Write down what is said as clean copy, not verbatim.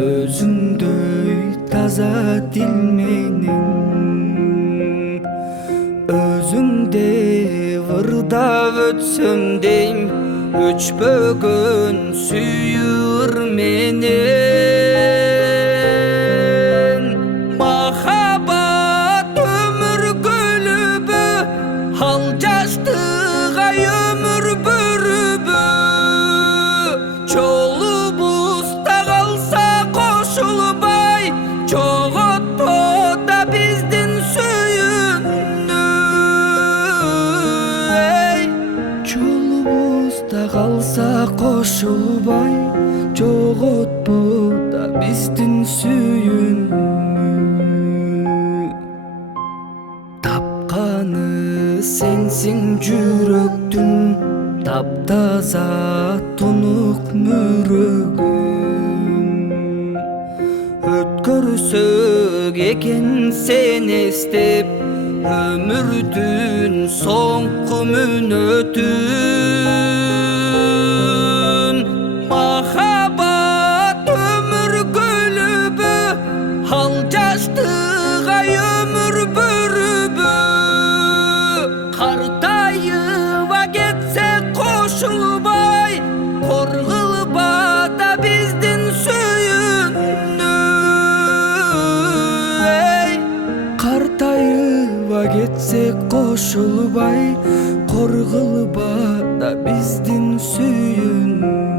өзүңдөй таза дил менен өзүңде вырдап өтсөм дейм өчпөгөн сүйүр менен махабат өмүр көлүбү ал жаштыга өмүр бүрүбү жолубузда калса кошулбай жоготпо да биздин сүйүүнү жолубузда калса кошулбай жоготпо да биздин сүйүүнү тапканы сенсиң жүрөктүн таптаза тунук мүрөгүм өткөрсөк экен сен эстеп өмүрдүн соңку мүнөтүн махабат өмүр көлүбү ал жаштыга өмүр бүрүбү картайыба кетсек кошулбай коргулба да биздин сүйүүнү картайыба кетсек кошулбай коргулба да биздин сүйүүнү